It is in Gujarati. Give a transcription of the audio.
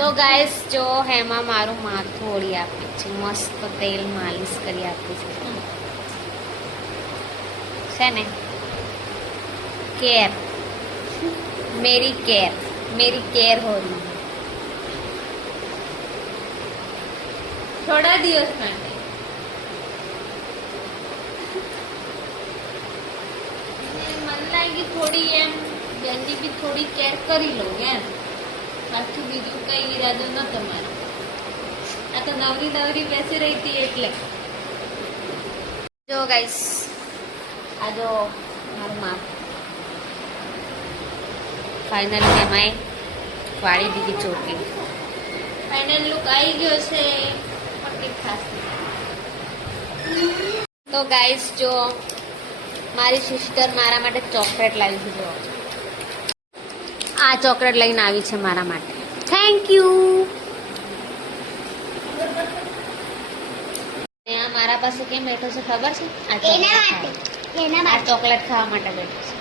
તો ગાઈસ જો હેમાં મારું માથું ઓળી આપે છે, મસ્ત તેલ માલિશ કરી આપે છે ને. કેર, મેરી કેર હો રહી. થોડા દિવસ માટે મને લાગી થોડી એમ બેનની બી થોડી કેર કરી લઉં એમ. બાકી બીજું કઈ ઈરાદો ન તમારો. આ તો નવરી નવરી બેસી રહી હતી એટલે. જો ગાઈસ આ જો મારું માપ ફાઇનલી એમાંય વાળી દીધી ચોટી. ફાઇનલ લુક આવી ગયો છે પણ કંઈ ખાસ નહીં. તો ગાઈસ જો મારી સિસ્ટર મારા માટે ચોકલેટ લાવી છે. જો આ ચોકલેટ લઈને આવી છે મારા માટે. Thank you. આ મારા પાસે કેમ બેઠો છે ખબર છે? આ ચોકલેટ ખાવા માટે બેઠો છે.